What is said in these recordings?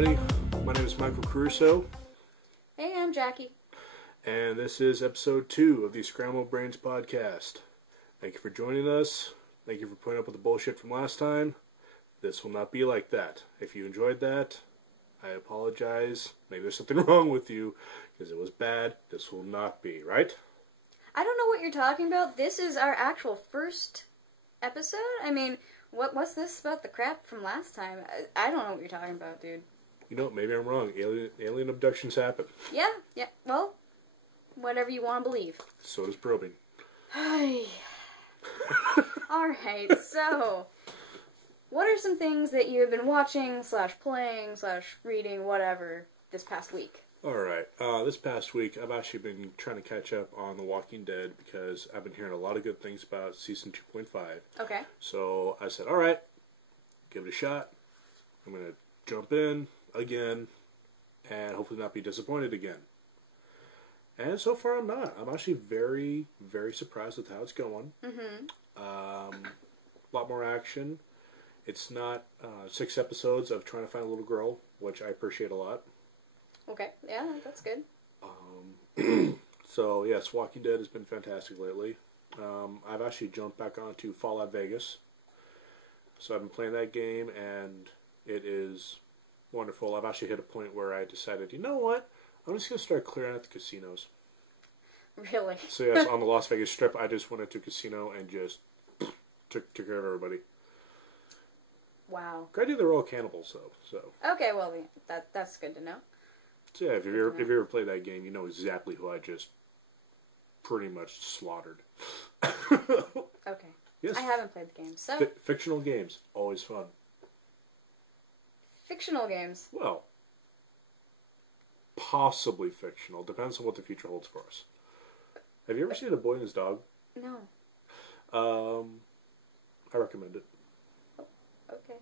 everybody. My name is Michael Caruso. Hey, I'm Jackie. And this is episode 2 of the Scrambled Brains podcast. Thank you for joining us. Thank you for putting up with the bullshit from last time. This will not be like that. If you enjoyed that, I apologize. Maybe there's something wrong with you, because it was bad. This will not be, right? I don't know what you're talking about. This is our actual first episode? I mean, what's this about the crap from last time? I don't know what you're talking about, dude. You know, maybe I'm wrong. Alien abductions happen. Yeah. Well, whatever you want to believe. So does probing. Alright, so, what are some things that you have been watching, /playing, /reading, whatever, this past week? Alright, this past week I've actually been trying to catch up on The Walking Dead because I've been hearing a lot of good things about Season 2.5. Okay. So I said, alright, give it a shot. I'm going to jump in again and hopefully not be disappointed again. And so far I'm not. I'm actually very, very surprised with how it's going. Mm-hmm. A lot more action. It's not 6 episodes of trying to find a little girl, which I appreciate a lot. Okay, yeah, that's good. So, yes, Walking Dead has been fantastic lately. I've actually jumped back onto Fallout Vegas. So I've been playing that game, and it is wonderful. I've actually hit a point where I decided, you know what? I'm just going to start clearing out the casinos. Really? So, yes, on the Las Vegas Strip, I just went into a casino and just took care of everybody. Wow. Granted, they're all cannibals, though. So. Okay, well, that's good to know. So yeah, if you ever played that game, you know exactly who I just pretty much slaughtered. Okay. Yes. I haven't played the game, so... Fictional games, always fun. Fictional games? Well, possibly fictional. Depends on what the future holds for us. Have you ever seen A Boy and His Dog? No. I recommend it. Okay.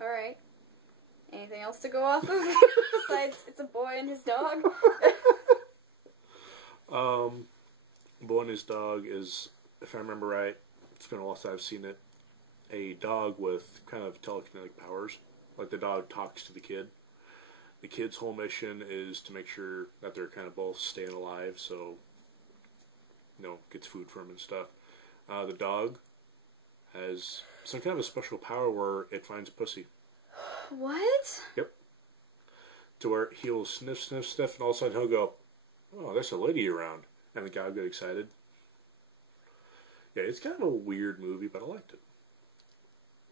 Alright. Anything else to go off of? Besides, it's a boy and his dog? Boy and His Dog is, if I remember right, it's been a while since I've seen it, a dog with kind of telekinetic powers. Like the dog talks to the kid. The kid's whole mission is to make sure that they're kind of both staying alive, so, you know, gets food for him and stuff. The dog has some kind of a special power where it finds pussy. What? Yep. To where he'll sniff, sniff, sniff, and all of a sudden he'll go, oh, there's a lady around. And the guy will get excited. Yeah, it's kind of a weird movie, but I liked it.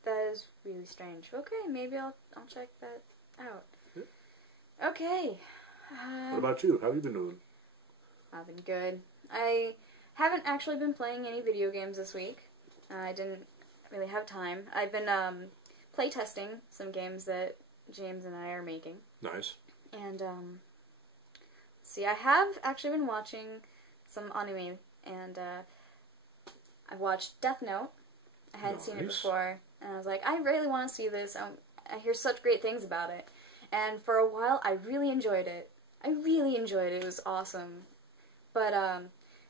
That is really strange. Okay, maybe I'll check that out. Yep. Okay. What about you? How have you been doing? I've been good. I haven't actually been playing any video games this week. I didn't really have time. I've been playtesting some games that James and I are making. Nice. And, see, I have actually been watching some anime, and, I've watched Death Note. I hadn't seen it before, and I was like, I really want to see this. I hear such great things about it. And for a while, I really enjoyed it. It was awesome. But,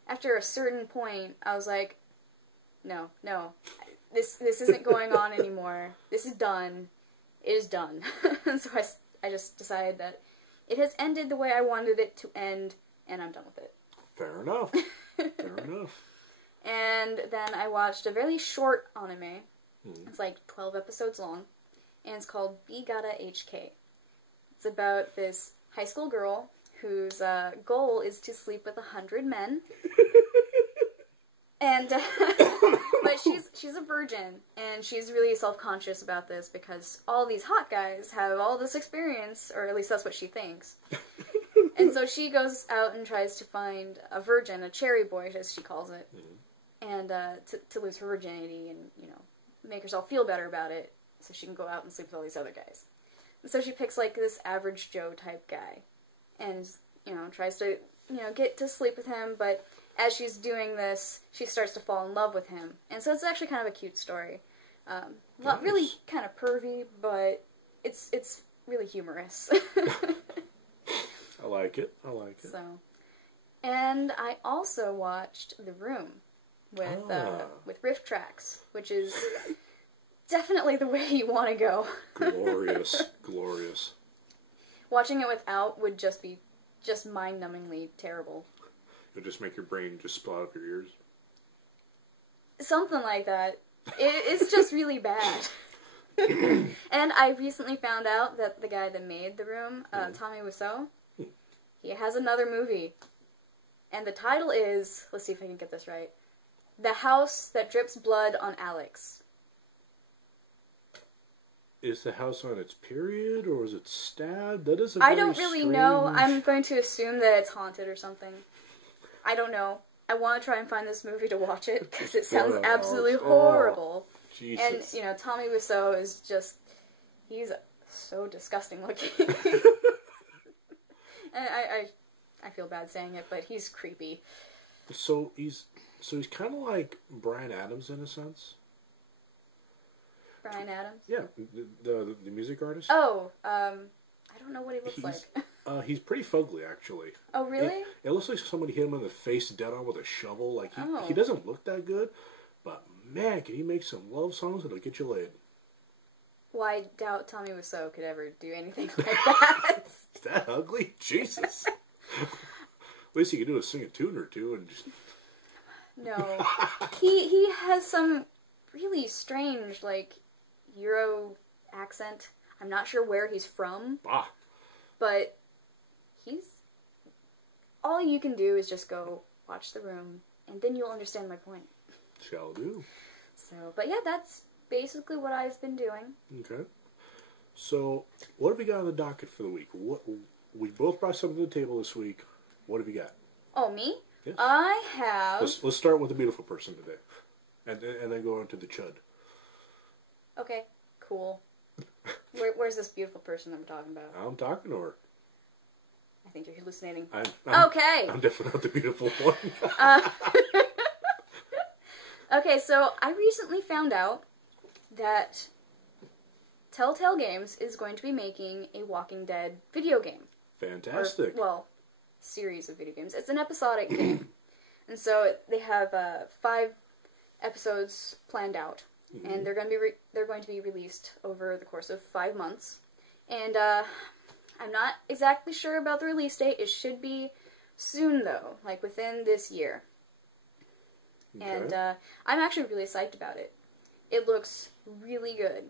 after a certain point, I was like, no. This isn't going on anymore. This is done. It is done. And so I just decided that it has ended the way I wanted it to end, and I'm done with it. Fair enough. Fair enough. And then I watched a very short anime. It's like 12 episodes long, and it's called B Gotta HK. It's about this high school girl whose goal is to sleep with 100 men. And, but she's a virgin, and she's really self-conscious about this because all these hot guys have all this experience, or at least that's what she thinks. And so she goes out and tries to find a virgin, a cherry boy, as she calls it, and to lose her virginity and, you know, make herself feel better about it so she can go out and sleep with all these other guys. And so she picks, like, this average Joe type guy and, you know, tries to, you know, get to sleep with him, but as she's doing this, she starts to fall in love with him. And so it's actually kind of a cute story. Not really kind of pervy, but it's really humorous. I like it. So, and I also watched The Room with riff tracks, which is definitely the way you want to go. Glorious, glorious. watching it without would just be mind-numbingly terrible. It would just make your brain just spill up your ears. Something like that. It's just really bad. And I recently found out that the guy that made The Room, Tommy Wiseau, he has another movie. And the title is, let's see if I can get this right, The House That Drips Blood on Alex. Is the house on its period, or is it stabbed? That is a I very don't really strange... know. I'm going to assume that it's haunted or something. I don't know. I want to try and find this movie to watch it, because it sounds absolutely horrible. Jesus. And, you know, Tommy Wiseau is just, he's so disgusting looking. And I feel bad saying it, but he's creepy. So he's kind of like Bryan Adams in a sense. Bryan Adams? Yeah, the music artist. Oh, I don't know what he looks like. He's pretty fugly, actually. Oh, really? It looks like somebody hit him in the face dead on with a shovel. Like, Oh. he doesn't look that good, but man, can he make some love songs that'll get you laid. Well, I doubt Tommy Wiseau could ever do anything like that. Is that ugly? Jesus. Least he can do is sing a tune or two and just... No. He has some really strange, like, Euro accent. I'm not sure where he's from. Ah. But he's... All you can do is just go watch The Room, and then you'll understand my point. Shall do. So, but yeah, that's basically what I've been doing. Okay. So, what have we got on the docket for the week? We both brought something to the table this week. What have you got? Oh, me? Yes. I have... Let's start with the beautiful person today. And then go into the chud. Okay, cool. Where's this beautiful person that we're talking about? I'm talking to her. I think you're hallucinating. Okay! I'm definitely not the beautiful one. Okay, so I recently found out that Telltale Games is going to be making a Walking Dead video game. Fantastic. Series of video games. It's an episodic game. And so they have 5 episodes planned out. Mm-hmm. And they're going to be released over the course of 5 months. And I'm not exactly sure about the release date. It should be soon, though. Like, within this year. Okay. And I'm actually really psyched about it. It looks really good.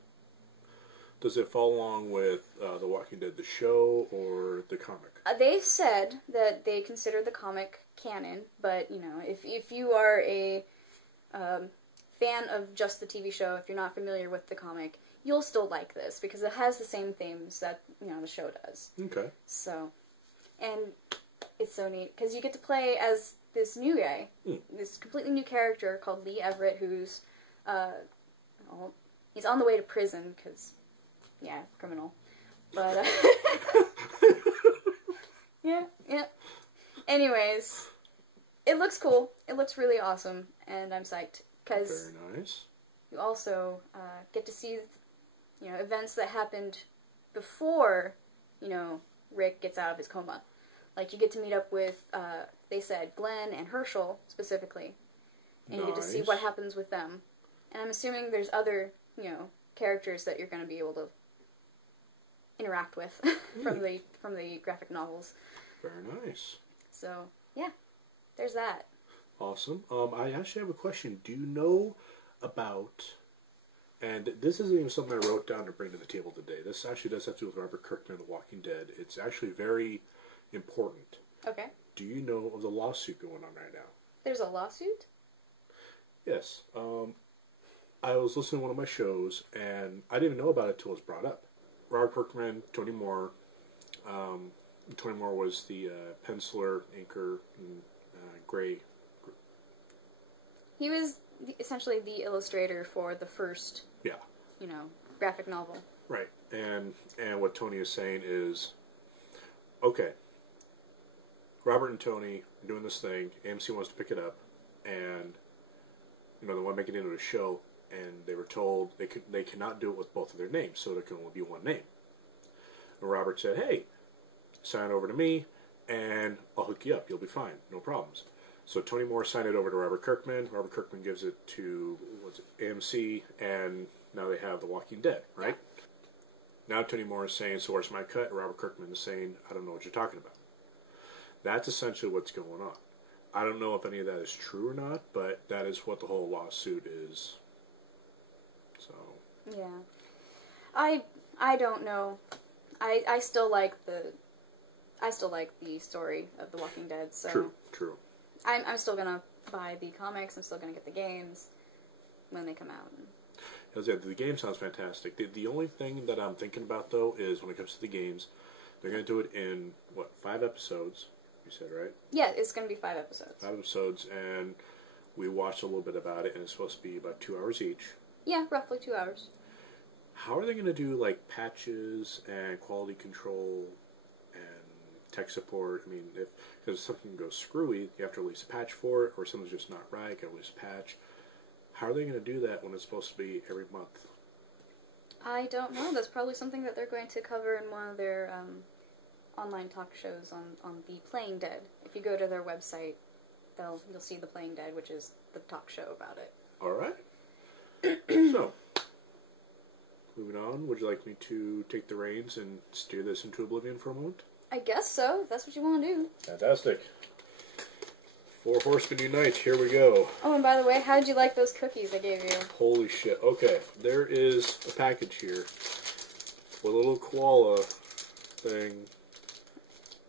Does it follow along with The Walking Dead, the show, or the comic? They said that they consider the comic canon, but, you know, if you are a fan of just the TV show, if you're not familiar with the comic, you'll still like this, because it has the same themes that, you know, the show does. Okay. So, and it's so neat, because you get to play as this new guy, this completely new character called Lee Everett, who's, he's on the way to prison, because... Yeah, criminal. But, yeah. Anyways, it looks cool. It looks really awesome, and I'm psyched. Because very nice. You also get to see, you know, events that happened before, you know, Rick gets out of his coma. Like, you get to meet up with, they said, Glenn and Herschel, specifically. And you get to see what happens with them. And I'm assuming there's other, you know, characters that you're going to be able to interact with from the graphic novels. Very nice. So, yeah. There's that. Awesome. I actually have a question. Do you know about... And this isn't even something I wrote down to bring to the table today. This actually does have to do with Robert Kirkman and The Walking Dead. It's actually very important. Okay. Do you know of the lawsuit going on right now? There's a lawsuit? Yes. I was listening to one of my shows, and I didn't even know about it until it was brought up. Robert Kirkman, Tony Moore. Tony Moore was the penciler, inker, and Gray. He was essentially the illustrator for the first, you know, graphic novel. Right. And what Tony is saying is, okay, Robert and Tony are doing this thing, AMC wants to pick it up, and, you know, they want to make it into a show, and they were told they cannot do it with both of their names, so there can only be one name. And Robert said, hey, sign it over to me, and I'll hook you up. You'll be fine. No problems. So Tony Moore signed it over to Robert Kirkman. Robert Kirkman gives it to AMC, and now they have The Walking Dead, right? Now Tony Moore is saying, so where's my cut? And Robert Kirkman is saying, I don't know what you're talking about. That's essentially what's going on. I don't know if any of that is true or not, but that is what the whole lawsuit is. So. Yeah. I don't know. I still like the story of The Walking Dead, so. True. I'm still gonna buy the comics, I'm still gonna get the games when they come out. The game sounds fantastic. The only thing that I'm thinking about, though, is when it comes to the games, they're going to do it in, 5 episodes? You said, right? Yeah, it's going to be 5 episodes. 5 episodes, and we watched a little bit about it, and it's supposed to be about 2 hours each. Yeah, roughly 2 hours. How are they going to do, patches and quality control and tech support? I mean, if something goes screwy, you have to release a patch for it, or something's just not right, you got to release a patch. How are they going to do that when it's supposed to be every month? I don't know. That's probably something that they're going to cover in one of their online talk shows on the Playing Dead. If you go to their website, you'll see the Playing Dead, which is the talk show about it. All right. So, moving on, would you like me to take the reins and steer this into oblivion for a moment? I guess so, if that's what you want to do. Fantastic. 4 Horsemen Unite, here we go. Oh, and by the way, how did you like those cookies I gave you? Holy shit. Okay, there is a package here with a little koala thing.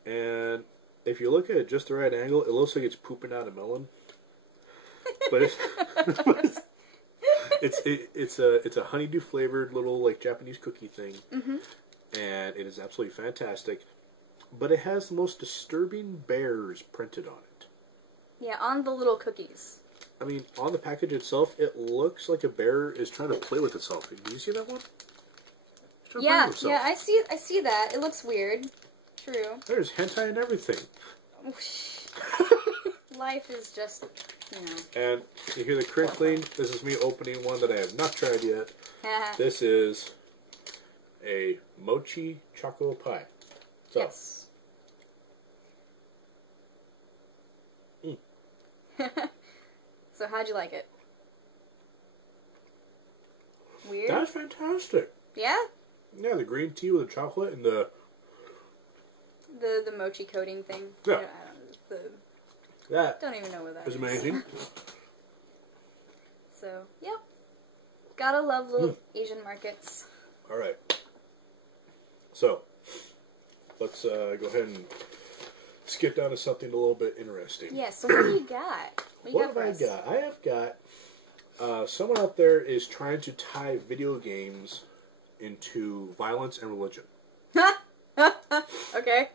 And if you look at it just the right angle, it looks like it's pooping out a melon. But it's a honeydew flavored little Japanese cookie thing. Mm-hmm. And it is absolutely fantastic. But it has the most disturbing bears printed on it. Yeah, on the little cookies. I mean, on the package itself, it looks like a bear is trying to play with itself. Do you see that one? Yeah, I see that. It looks weird. True. There's hentai and everything. Life is just, And you hear the crinkling. This is me opening one that I have not tried yet. This is a mochi choco pie. So, yes. So how'd you like it? Weird? That's fantastic. Yeah? Yeah, the green tea with the chocolate and the mochi coating thing. Yeah. That don't even know what that is. It's amazing. So, yeah. Gotta love little Asian markets. Alright. So, let's go ahead and skip down to something a little bit interesting. Yeah, so what do you got? What have I got? I have got someone out there is trying to tie video games into violence and religion. Okay.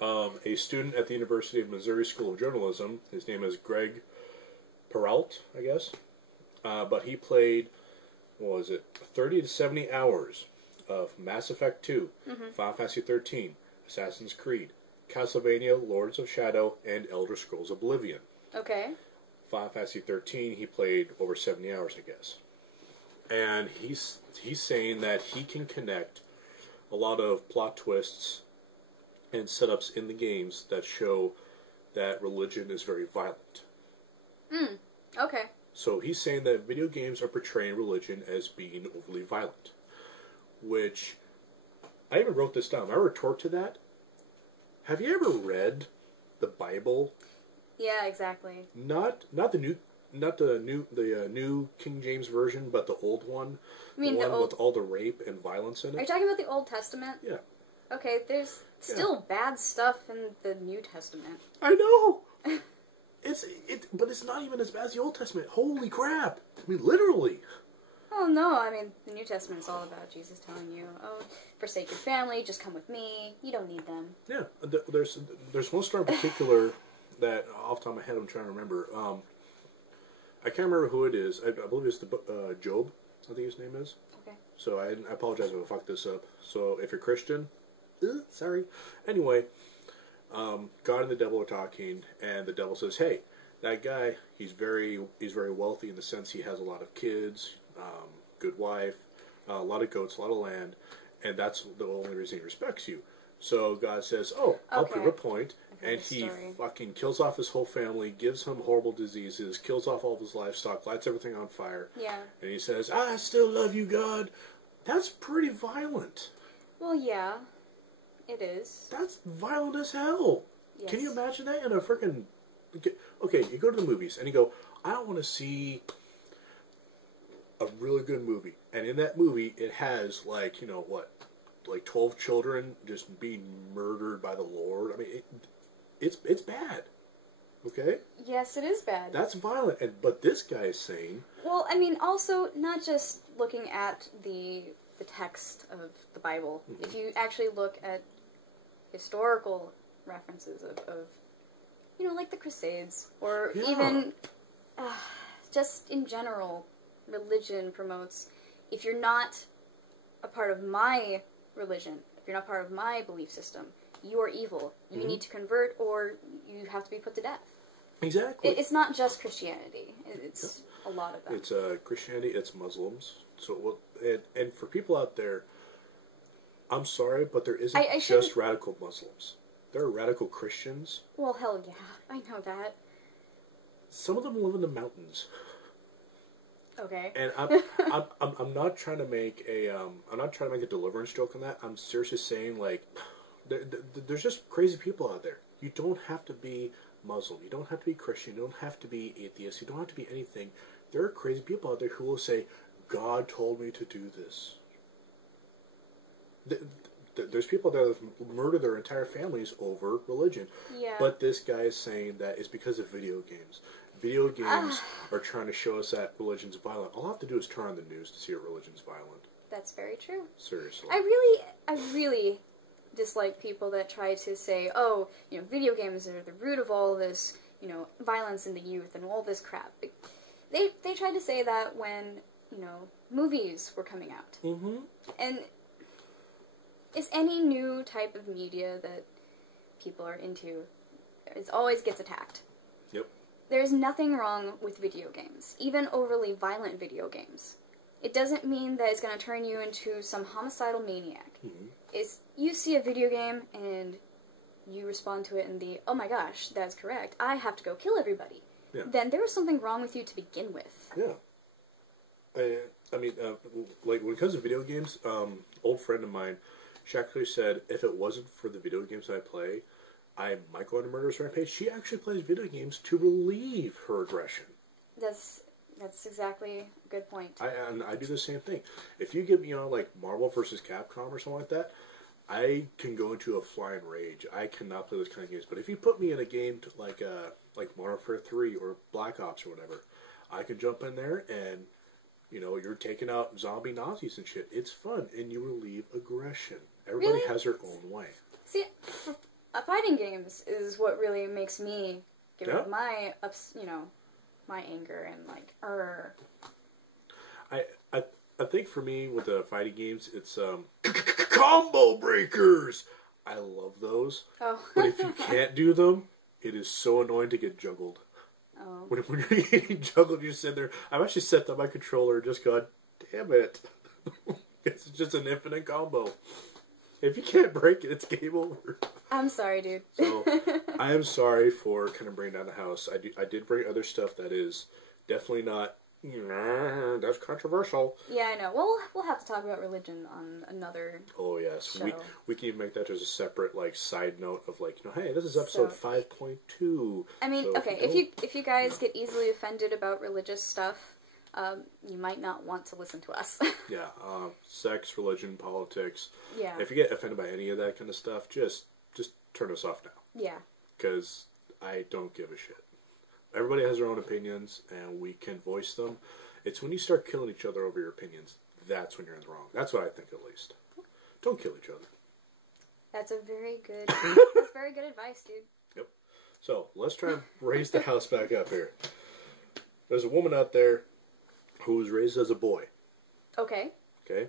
A student at the University of Missouri School of Journalism, his name is Greg Peralt, I guess, but he played, 30 to 70 hours of Mass Effect 2, Final Fantasy 13, Assassin's Creed, Castlevania, Lords of Shadow, and Elder Scrolls Oblivion. Okay. Final Fantasy 13, he played over 70 hours, I guess. And he's saying that he can connect a lot of plot twists and setups in the games that show that religion is very violent. Okay. So he's saying that video games are portraying religion as being overly violent. Which, I even wrote this down. My retort to that, have you ever read the Bible? Yeah, exactly. Not the new King James version, but the old one. I mean, the one with all the rape and violence in it. Are you talking about the Old Testament? Yeah. Okay, there's still bad stuff in the New Testament. I know. But it's not even as bad as the Old Testament. Holy crap! I mean, literally. Oh no! I mean, the New Testament is all about Jesus telling you, "Oh, forsake your family, just come with me. You don't need them." Yeah, there's one story in particular that off the top of my head I'm trying to remember. I can't remember who it is. I believe it's Job. I think his name is. Okay. So I apologize if I fucked this up. So if you're Christian, sorry. Anyway, God and the devil are talking, and the devil says, "Hey, that guy, he's very wealthy in the sense he has a lot of kids, good wife, a lot of goats, a lot of land, and that's the only reason he respects you." So God says, "Oh, I'll prove a point," and he fucking kills off his whole family, gives him horrible diseases, kills off all of his livestock, lights everything on fire. Yeah. And he says, "I still love you, God. That's pretty violent. Well, yeah, it is. That's violent as hell. Yes. Can you imagine that in a freaking... Okay, you go to the movies and you go, I don't want to see a really good movie. And in that movie, it has, like, you know, what? Like 12 children just being murdered by the Lord. I mean, it's bad. Okay? Yes, it is bad. That's violent. But this guy is saying... Well, I mean, also, not just looking at the text of the Bible. Mm-hmm. If you actually look at historical references of you know, like the Crusades, or even just in general, religion promotes, if you're not a part of my religion, if you're not part of my belief system, you are evil. You need to convert, or you have to be put to death. Exactly. It's not just Christianity. It's a lot of that. It's Christianity, it's Muslims. So, and for people out there, I'm sorry, but there isn't just radical Muslims. There are radical Christians. Well, hell yeah, I know that. Some of them live in the mountains. Okay. And I'm not trying to make a deliverance joke on that. I'm seriously saying, like, there's just crazy people out there. You don't have to be Muslim. You don't have to be Christian. You don't have to be atheist. You don't have to be anything. There are crazy people out there who will say, God told me to do this. There's people that have murdered their entire families over religion. Yeah. But this guy is saying that it's because of video games. Video games are trying to show us that religion's violent. All I have to do is turn on the news to see that religion's violent. That's very true. Seriously. I really dislike people that try to say, oh, you know, video games are the root of all this, you know, violence in the youth and all this crap. They tried to say that when, you know, movies were coming out. Mm-hmm. And it's any new type of media that people are into, it always gets attacked. Yep. There's nothing wrong with video games, even overly violent video games. It doesn't mean that it's going to turn you into some homicidal maniac. Mm-hmm. It's, you see a video game and you respond to it in the, oh my gosh, that's correct, I have to go kill everybody. Yeah. Then there was something wrong with you to begin with. Yeah. I mean, like, when it comes to video games, old friend of mine, she actually said, if it wasn't for the video games I play, I might go on a murderous rampage. She actually plays video games to relieve her aggression. That's exactly a good point. I do the same thing. If you give me, you know, like Marvel vs. Capcom or something like that, I can go into a flying rage. I cannot play those kind of games. But if you put me in a game like Modern Warfare 3 or Black Ops or whatever, I can jump in there and, you know, you're taking out zombie Nazis and shit. It's fun, and you relieve aggression. Everybody really? has their own way. See, fighting games is what really makes me get rid of my my anger and like, I think for me with the fighting games, it's combo breakers. I love those. Oh. But if you can't do them, it is so annoying to get juggled. Oh. When you're getting juggled, you sit there. I've actually set up my controller and just gone, damn it. It's just an infinite combo. If you can't break it, it's game over. I'm sorry, dude. So, I am sorry for kind of bringing down the house. I did bring other stuff that is definitely not, that's controversial. Yeah, I know. Well, we'll have to talk about religion on another show. We can even make that just a separate, like, side note of, like, you know, hey, this is episode 5.2. I mean, so okay, if you guys get easily offended about religious stuff, you might not want to listen to us. Yeah, sex, religion, politics. Yeah. If you get offended by any of that kind of stuff, just turn us off now. Yeah. Because I don't give a shit. Everybody has their own opinions, and we can voice them. It's when you start killing each other over your opinions, that's when you're in the wrong. That's what I think, at least. Don't kill each other. That's very good advice, dude. Yep. So, let's try and raise the house back up here. There's a woman out there who was raised as a boy. Okay. Okay.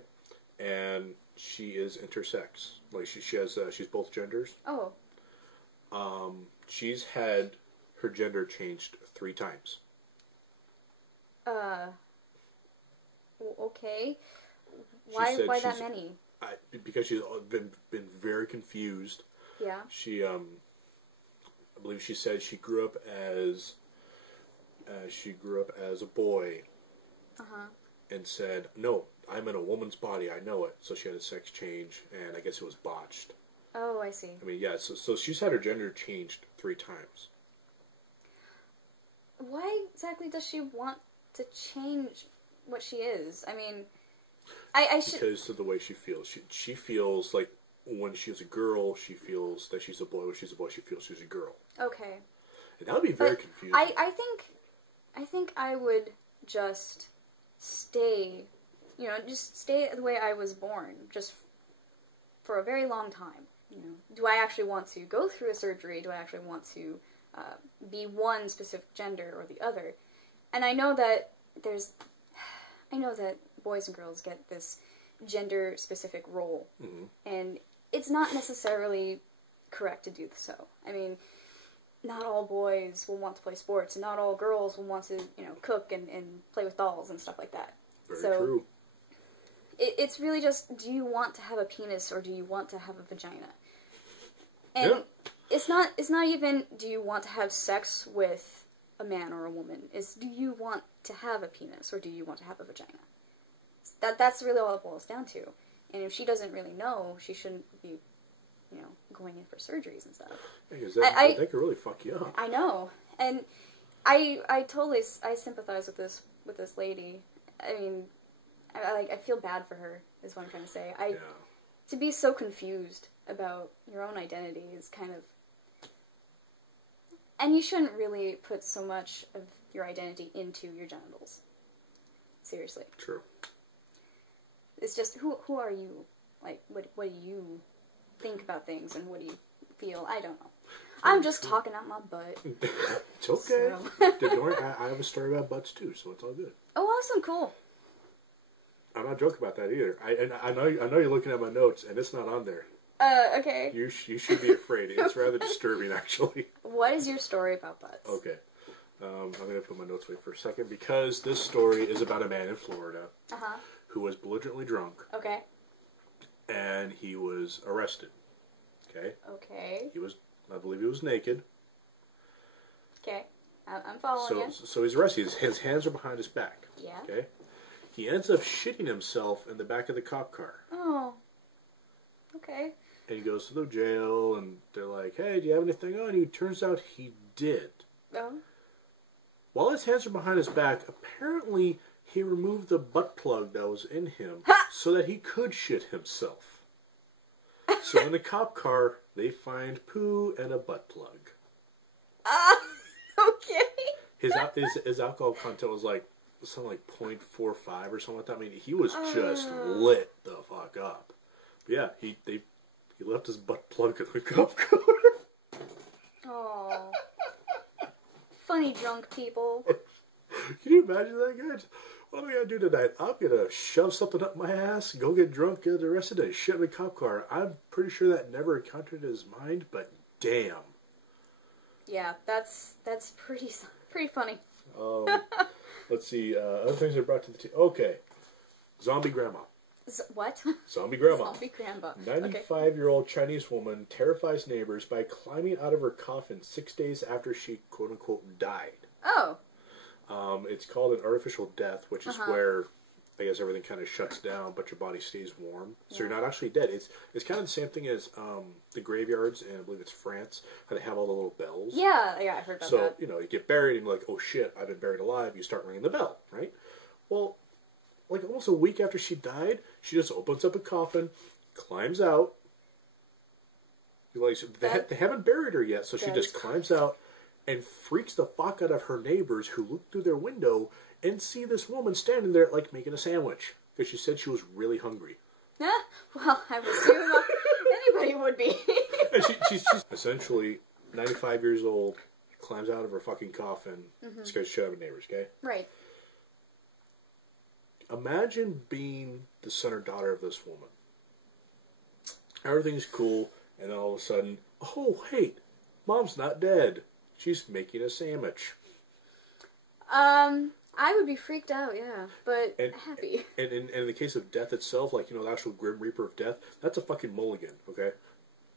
And she is intersex. Like, she's both genders. Oh. She's had her gender changed 3 times. Okay. Why that many? Because she's been very confused. Yeah. She, I believe she said she grew up as a boy. Uh-huh. and said, no, I'm in a woman's body, I know it. So she had a sex change, and I guess it was botched. Oh, I see. I mean, yeah, so she's had her gender changed 3 times. Why exactly does she want to change what she is? I mean, I should... Because of the way she feels. She feels like when she's a girl, she feels that she's a boy. When she's a boy, she feels she's a girl. Okay. And that would be very confusing. I think I would just stay, just stay the way I was born, just for a very long time. Do I actually want to go through a surgery? Do I actually want to be one specific gender or the other? And I know that boys and girls get this gender-specific role, and it's not necessarily correct to do so. I mean, not all boys will want to play sports, and not all girls will want to, cook and play with dolls and stuff like that. Very true. It's really just, do you want to have a penis or do you want to have a vagina? And it's not even, do you want to have sex with a man or a woman? It's, do you want to have a penis or do you want to have a vagina? That's really all it boils down to. And if she doesn't really know, she shouldn't be, going in for surgeries and stuff. Because that could really fuck you up. I know. And I sympathize with this lady. I mean, I feel bad for her, is what I'm trying to say. To be so confused about your own identity is kind of... And you shouldn't really put so much of your identity into your genitals. Seriously. True. It's just, who are you? Like, what do you think about things, and what do you feel? I don't know. I'm just talking out my butt. It's okay. So. Don't worry, I have a story about butts too, so it's all good. Oh, awesome, cool. I'm not joking about that either. I know you're looking at my notes, and it's not on there. Okay. You should be afraid. It's rather disturbing, actually. What is your story about butts? Okay. I'm going to put my notes away for a second, because this story is about a man in Florida who was belligerently drunk. Okay. And he was arrested. Okay? Okay. I believe he was naked. Okay. I'm following you. So he's arrested. His hands are behind his back. Yeah. Okay? He ends up shitting himself in the back of the cop car. Oh. Okay. And he goes to the jail, and they're like, hey, do you have anything on you? Turns out he did. Oh. While his hands are behind his back, apparently he removed the butt plug that was in him so that he could shit himself. So in the cop car, they find poo and a butt plug. Okay. His alcohol content was something like 0.45 or something like that. I mean, he was just lit the fuck up. But yeah, he left his butt plug in the cop car. Oh. Funny drunk people. Can you imagine that, guys? What am I going to do tonight? I'm going to shove something up my ass, go get drunk, get arrested, and shit in the cop car. I'm pretty sure that never encountered his mind, but damn. Yeah, that's pretty funny. Let's see. Other things are brought to the team. Okay. Zombie grandma. What? Zombie grandma. Zombie grandma. 95-year-old Chinese woman terrifies neighbors by climbing out of her coffin 6 days after she, quote-unquote, died. Oh. It's called an artificial death, which is where, I guess, everything kind of shuts down, but your body stays warm. So you're not actually dead. It's kind of the same thing as the graveyards, and I believe it's France, how they have all the little bells. Yeah, I heard about that. So, you get buried, and you're like, oh shit, I've been buried alive. You start ringing the bell, right? Well, like almost a week after she died, she just opens up a coffin, climbs out. They haven't buried her yet, so she just climbs out and freaks the fuck out of her neighbors who look through their window and see this woman standing there making a sandwich because she said she was really hungry. Well, I would assume anybody would be. And she's essentially 95 years old, climbs out of her fucking coffin, scares shit out of her neighbors, okay? Right. Imagine being the son or daughter of this woman. Everything's cool, and then all of a sudden, oh, wait, Mom's not dead. She's making a sandwich. I would be freaked out, yeah, but happy. And in the case of death itself, the actual Grim Reaper of death, that's a fucking mulligan, okay?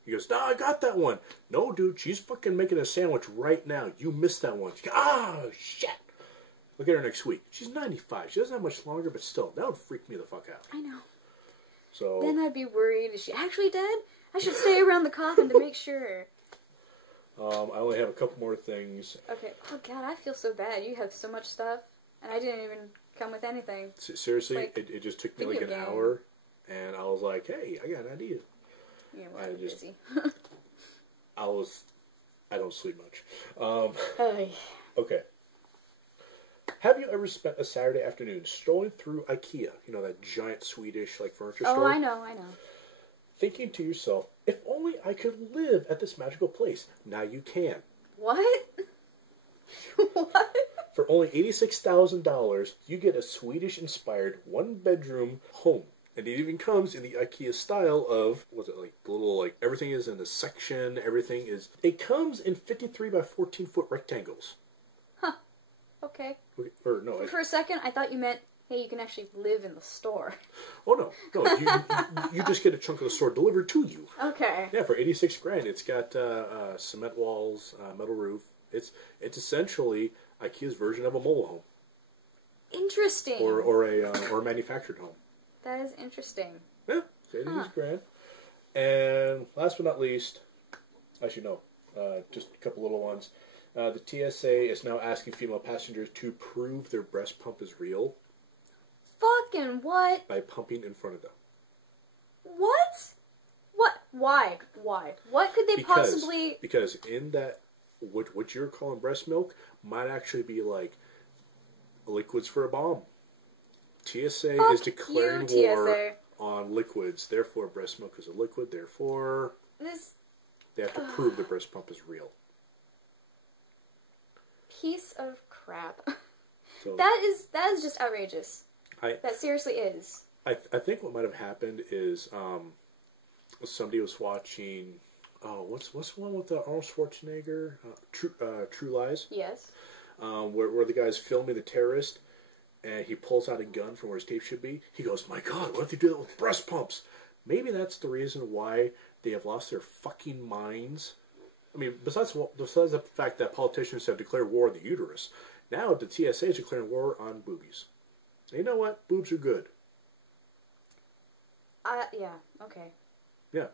He goes, no, I got that one. No, dude, she's fucking making a sandwich right now. You missed that one. She goes, shit. Look at her next week. She's 95. She doesn't have much longer, but still, that would freak me the fuck out. I know. So then I'd be worried. Is she actually dead? I should stay around the coffin to make sure. I only have a couple more things. Okay. Oh God, I feel so bad. You have so much stuff, and I didn't even come with anything. Seriously, Like, it just took me like an hour, and I was like, hey, I got an idea. Yeah, well, I'm busy. I don't sleep much. Hey. Okay. Have you ever spent a Saturday afternoon strolling through IKEA? You know, that giant Swedish like furniture store? Oh, I know. Thinking to yourself, if only I could live at this magical place. Now you can. What? What? For only $86,000, you get a Swedish-inspired one-bedroom home. And it even comes in the IKEA style of, what's it, like, little, like, everything is in a section, everything is... It comes in 53 by 14-foot rectangles. Huh. Okay. Or, no. For a second, I thought you meant, hey, you can actually live in the store. Oh, no. You just get a chunk of the store delivered to you. Okay. Yeah, for 86 grand. It's got cement walls, metal roof. It's essentially IKEA's version of a mobile home. Interesting. Or a manufactured home. That is interesting. Yeah, it's 86 grand. And last but not least, actually no, just a couple little ones. The TSA is now asking female passengers to prove their breast pump is real. Fucking what? By pumping in front of them. What? What? Why? What could they possibly... Because in that, what you're calling breast milk might actually be like liquids for a bomb. TSA is declaring war on liquids. Therefore, breast milk is a liquid. Therefore, they have to prove the breast pump is real. Piece of crap. So, that is just outrageous. That seriously is. I think what might have happened is somebody was watching. Oh, what's the one with Arnold Schwarzenegger? True Lies. Yes. Where the guy's filming the terrorist. And he pulls out a gun from where his tape should be. He goes, my God, what if they do that with breast pumps? Maybe that's the reason why they have lost their fucking minds. I mean, besides the fact that politicians have declared war on the uterus, now the TSA is declaring war on boobies. And you know what? Boobs are good. Yeah, okay. Yeah.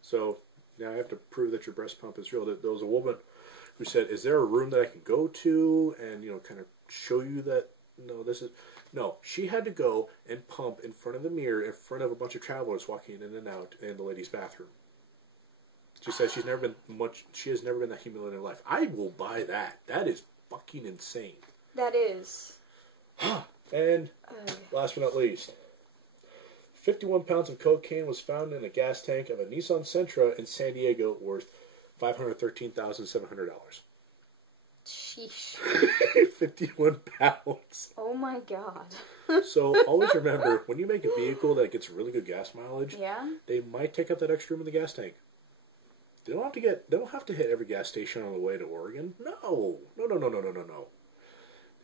So now I have to prove that your breast pump is real. There was a woman who said, is there a room that I can go to and, kind of show you that No, she had to go and pump in front of the mirror in front of a bunch of travelers walking in and out in the ladies' bathroom. She says she has never been that humiliated in her life. I will buy that. That is fucking insane. That is. And last but not least, 51 pounds of cocaine was found in a gas tank of a Nissan Sentra in San Diego worth $513,700. Sheesh. 51 pounds. Oh my God. So always remember, when you make a vehicle that gets really good gas mileage, they might take up that extra room in the gas tank. They don't have to hit every gas station on the way to Oregon. No.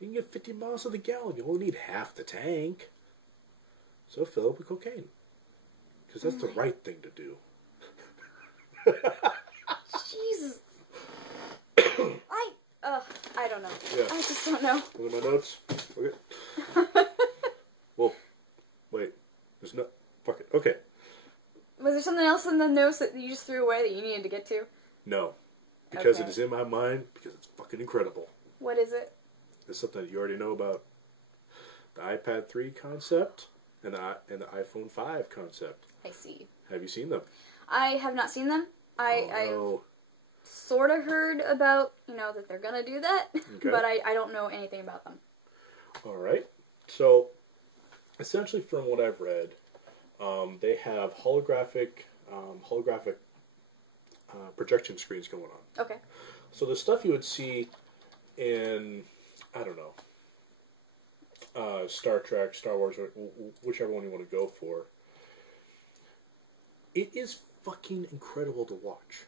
You can get 50 miles to the gallon. You only need half the tank. So fill it with cocaine. Because that's the right thing to do. Jesus. I don't know. Yeah. I just don't know. Those are my notes. Okay. Well, wait. There's no... Fuck it. Okay. Was there something else in the notes that you just threw away that you needed to get to? No. Because it is in my mind, because it's fucking incredible. What is it? It's something that you already know about. The iPad 3 concept and the iPhone 5 concept. I see. Have you seen them? I have not seen them. I sort of heard about, that they're going to do that, but I don't know anything about them. All right. So, essentially from what I've read, they have holographic projection screens going on. Okay. So the stuff you would see in, I don't know, Star Trek, Star Wars, or whichever one you want to go for, it is fucking incredible to watch.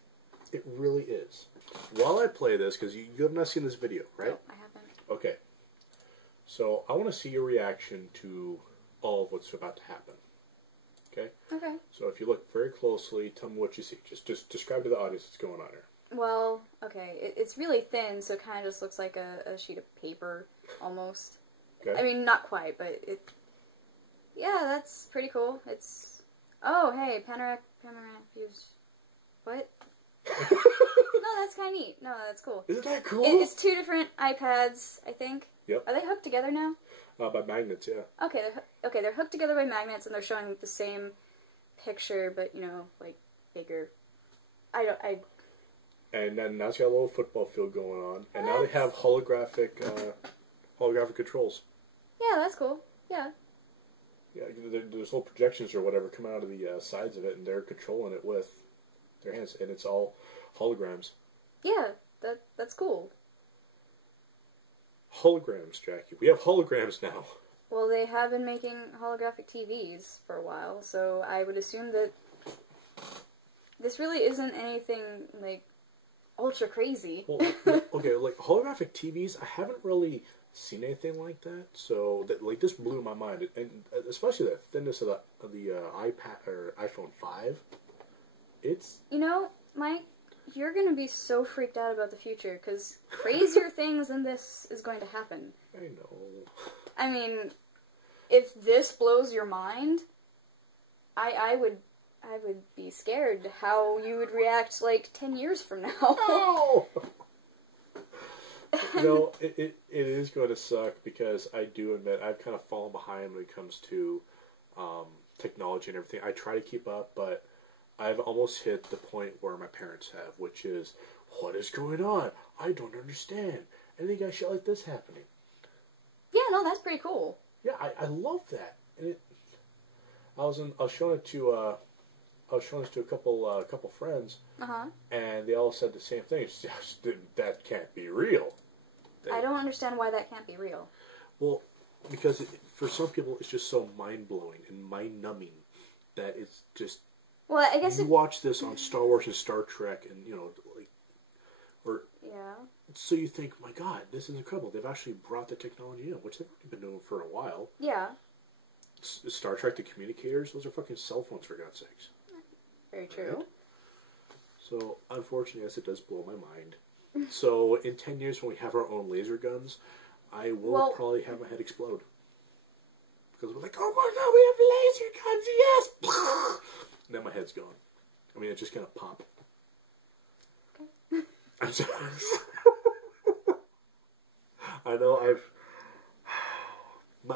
It really is. While I play this, because you have not seen this video, right? No, I haven't. Okay. So I want to see your reaction to all of what's about to happen. Okay? Okay. So if you look very closely, tell me what you see. Just describe to the audience what's going on here. Well, okay, it's really thin, so it kind of just looks like a sheet of paper, almost. Okay. I mean, not quite, but it... Yeah, that's pretty cool. It's... Oh, hey, panoramic views. What? No, that's kind of neat. No, that's cool. Isn't that cool? It's 2 different iPads, I think. Yep. Are they hooked together now? By magnets, yeah. Okay, they're hooked together by magnets, and they're showing the same picture, but, you know, like, bigger. And then now it's got a little football field going on, and now they have holographic controls. Yeah, that's cool. Yeah. Yeah, there's little projections or whatever come out of the sides of it, and they're controlling it with their hands, and it's all holograms. Yeah, that's cool. Holograms, Jackie. We have holograms now. Well, they have been making holographic TVs for a while, so I would assume that this really isn't anything, like, ultra crazy. Well, okay, like, holographic TVs, I haven't really seen anything like that, so, like, this blew my mind, and especially the thinness of the iPad, or iPhone 5, it's... You know, Mike, you're gonna be so freaked out about the future, because crazier things than this is going to happen. I know. I mean, if this blows your mind, I would be scared how you would react, like, 10 years from now. No! You know, it is going to suck, because I do admit I've kind of fallen behind when it comes to technology and everything. I try to keep up, but I've almost hit the point where my parents have, which is, what is going on? I don't understand. And they got shit like this happening. Yeah, no, that's pretty cool. Yeah, I love that. And I was showing it to a couple friends, and they all said the same thing. It's just, that can't be real. I don't understand why that can't be real. Well, because for some people it's just so mind blowing and mind numbing that it's just. Well, I guess you watch this on Star Wars and Star Trek, and yeah. So you think, my God, this is incredible. They've actually brought the technology in, which they've already been doing for a while. Yeah. Star Trek, the communicators, those are fucking cell phones, for God's sakes. Very true. Right? So, unfortunately, yes, it does blow my mind. So, in 10 years, when we have our own laser guns, I will probably have my head explode. Because we're like, oh my God, we have laser guns, yes! And then my head's gone. I mean, it just kind of pop. Okay. I'm sorry. I know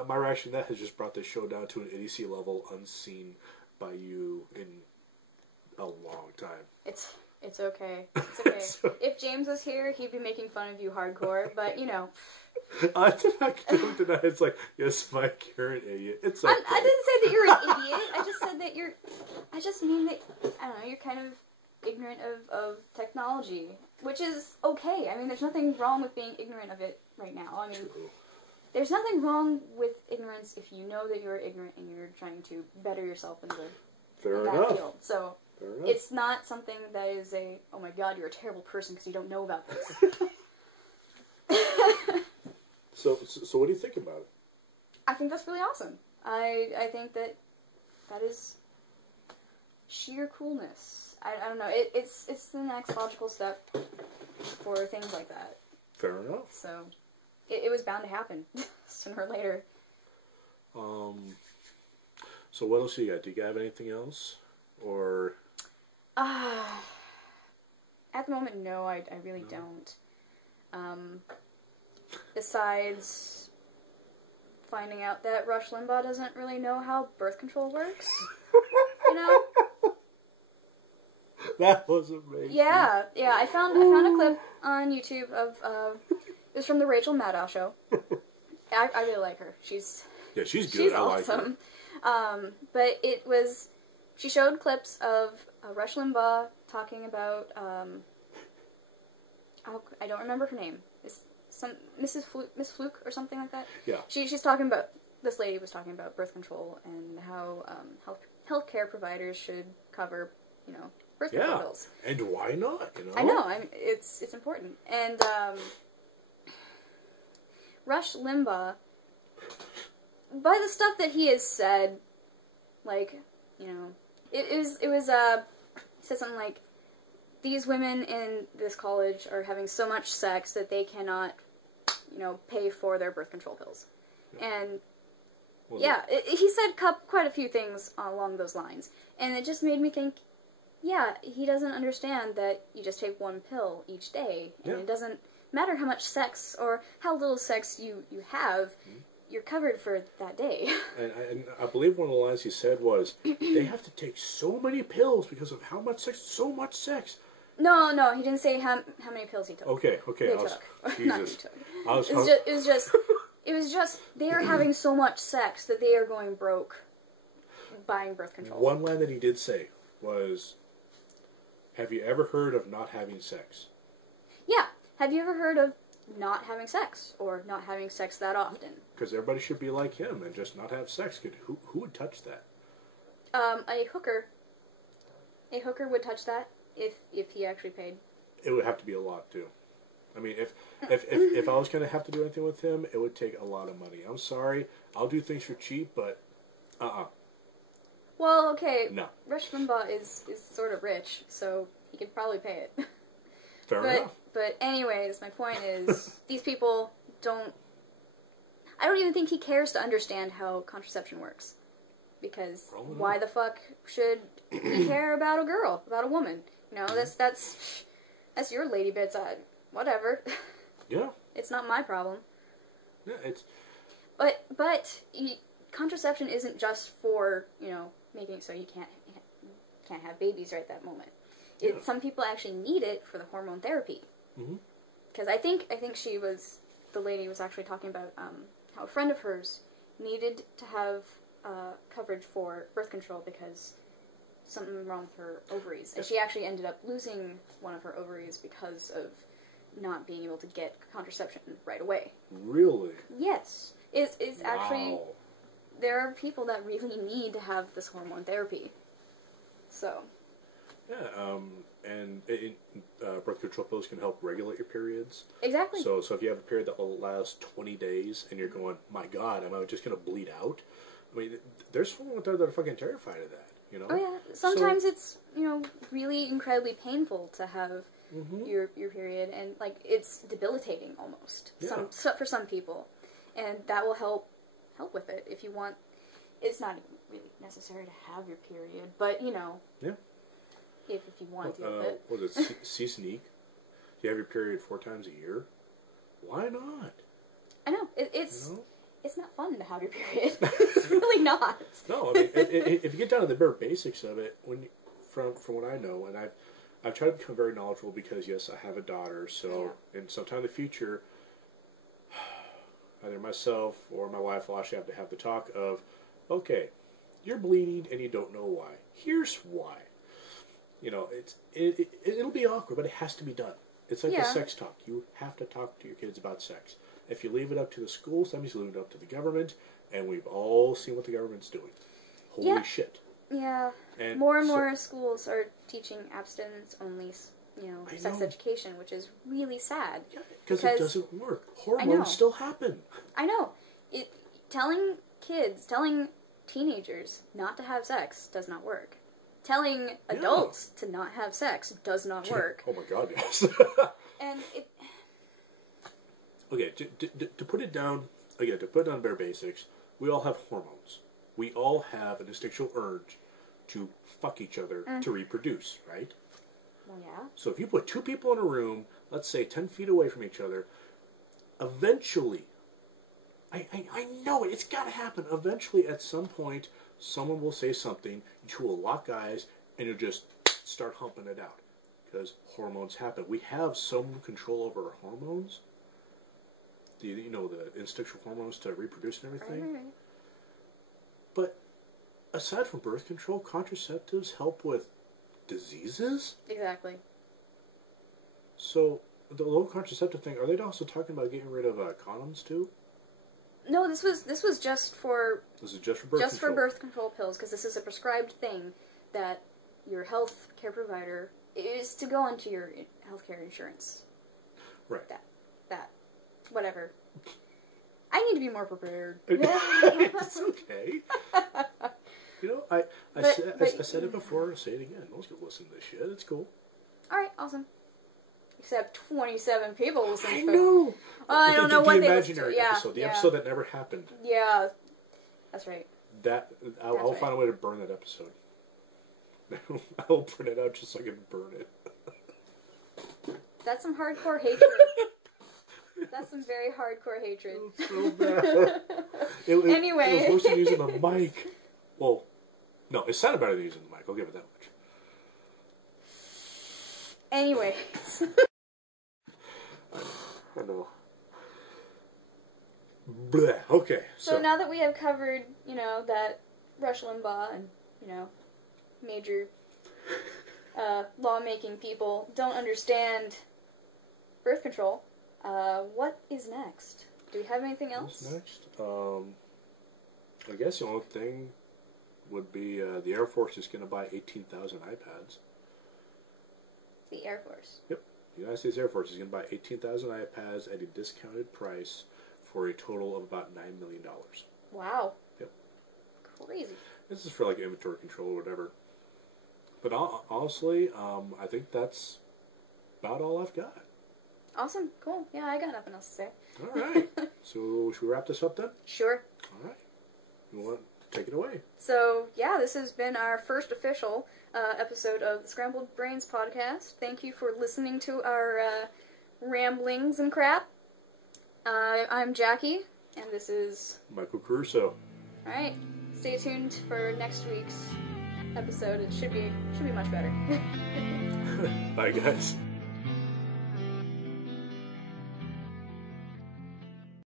my reaction to that has just brought this show down to an idiocy level unseen by you in a long time. It's okay. It's okay. If James was here, he'd be making fun of you hardcore, but, you know. I don't deny it's like, yes, Mike, you're an idiot. It's okay. I didn't say that you're an idiot. I just said that I just mean that, I don't know, you're kind of ignorant of technology, which is okay. I mean, there's nothing wrong with being ignorant of it right now. I mean, there's nothing wrong with ignorance if you know that you're ignorant and you're trying to better yourself in that field. So, it's not something that is oh my God, you're a terrible person because you don't know about this. So what do you think about it? I think that's really awesome. I think that is sheer coolness. I don't know. It's the next logical step for things like that. Fair enough. So it was bound to happen sooner or later. So what else do you got? Do you have anything else? Or at the moment, no, I really don't. Besides finding out that Rush Limbaugh doesn't really know how birth control works. You know? That was amazing. Yeah. I found a clip on YouTube of it was from the Rachel Maddow show. I really like her. She's good. She's I awesome. Like her. But she showed clips of Rush Limbaugh talking about I don't remember her name. It's Miss Fluke or something like that. Yeah. She's talking about, this lady was talking about birth control and how healthcare providers should cover, you know, birth control bills. And why not? You know. I know. It's important. And Rush Limbaugh, by the stuff that he has said, like, you know, it was he said something like, these women in this college are having so much sex that they cannot, pay for their birth control pills. Yeah. And, he said quite a few things along those lines. And it just made me think, yeah, he doesn't understand that you just take one pill each day. And it doesn't matter how much sex or how little sex you have, you're covered for that day. And I believe one of the lines he said was, they have to take so many pills because of how much sex, so much sex. No, he didn't say how many pills he took. Okay. They took. Not he took. It was just they are having so much sex that they are going broke buying birth control. One line that he did say was, have you ever heard of not having sex? Yeah. Have you ever heard of not having sex or not having sex that often? Because everybody should be like him and just not have sex. Who would touch that? A hooker. A hooker would touch that. If he actually paid. It would have to be a lot too. I mean, if I was going to have to do anything with him, it would take a lot of money. I'm sorry, I'll do things for cheap, but Well, okay. No. Rush Limbaugh is sort of rich, so he could probably pay it. Fair enough. But anyways, my point is, these people don't. I don't even think he cares to understand how contraception works. Because why the fuck should he care about a girl, about a woman? That's your lady bits. Whatever. Yeah. It's not my problem. Yeah, it's. But contraception isn't just for making it so you can't have babies right that moment. Some people actually need it for the hormone therapy. Because I think the lady was actually talking about how a friend of hers needed to have coverage for birth control because something wrong with her ovaries. And she actually ended up losing one of her ovaries because of not being able to get contraception right away. Really? Yes. It's actually... There are people that really need to have this hormone therapy. So... Yeah, and birth control pills can help regulate your periods. Exactly. So if you have a period that will last 20 days and you're going, my God, am I just going to bleed out? I mean, there's someone out there that are fucking terrified of that, Oh yeah. Sometimes it's, really incredibly painful to have your period, and, it's debilitating almost. Yeah. For some people. And that will help with it if you want. It's not really necessary to have your period, but, Yeah. If you want to deal with it. Was it C-Sneak? You have your period 4 times a year? Why not? I know. It's not fun to have your period. It's really not. No, I mean, if you get down to the bare basics of it, from what I know, and I've tried to become very knowledgeable because, yes, I have a daughter, so in sometime in the future, either myself or my wife will actually have to have the talk of, okay, you're bleeding and you don't know why. Here's why. It'll be awkward, but it has to be done. It's like a sex talk. You have to talk to your kids about sex. If you leave it up to the schools, that means you leave it up to the government, and we've all seen what the government's doing. Holy shit. Yeah. And more and more schools are teaching abstinence-only, sex education, which is really sad. Yeah, because it doesn't work. Hormones still happen. I know. Telling teenagers not to have sex does not work. Telling adults to not have sex does not work. Oh my God, yes. And okay, to put it down, again, to put it down bare basics, we all have hormones. We all have an instinctual urge to fuck each other to reproduce, right? Well, yeah. So if you put 2 people in a room, let's say 10 feet away from each other, eventually, I know it, it's got to happen. Eventually, at some point, someone will say something, you will lock eyes, and you'll just start humping it out. Because hormones happen. We have some control over our hormones. The instinctual hormones to reproduce and everything. Right. But aside from birth control, contraceptives help with diseases? Exactly. So, the low contraceptive thing, are they also talking about getting rid of condoms too? No, this was just for... This is just for birth control? Just for birth control pills, because this is a prescribed thing that your health care provider is to go onto your healthcare insurance. Right. That. Whatever. I need to be more prepared. It's okay. I said it before, I'll say it again. No one's going to listen to this shit. It's cool. Alright, Awesome. Except 27 people listened I to it. know! I don't know what the they listened to. imaginary Yeah, episode. The yeah. episode that never happened. Yeah. That's right. I'll right. find a way to burn that episode. I'll print it out just so I can burn it. That's some hardcore hatred. That's some very hardcore hatred. It was so bad. Anyway. It was worse than using the mic. Well, no, it sounded better than using the mic. I'll give it that much. Anyways. I know. Blech. Okay. So now that we have covered, you know, that Rush Limbaugh and, you know, major lawmaking people don't understand birth control, what is next? Do we have anything else? What's next? I guess the only thing would be the Air Force is going to buy 18,000 iPads. The Air Force. Yep. The United States Air Force is going to buy 18,000 iPads at a discounted price for a total of about $9 million. Wow. Yep. Crazy. This is for like inventory control or whatever. But honestly, I think that's about all I've got. Awesome. Cool. Yeah, I got nothing else to say. All right. So should we wrap this up then? Sure. All right. You want to take it away? So, yeah, this has been our first official episode of the Scrambled Brains podcast. Thank you for listening to our ramblings and crap. I'm Jackie, and this is Michael Caruso. Alright, stay tuned for next week's episode. It should be much better. Bye, guys.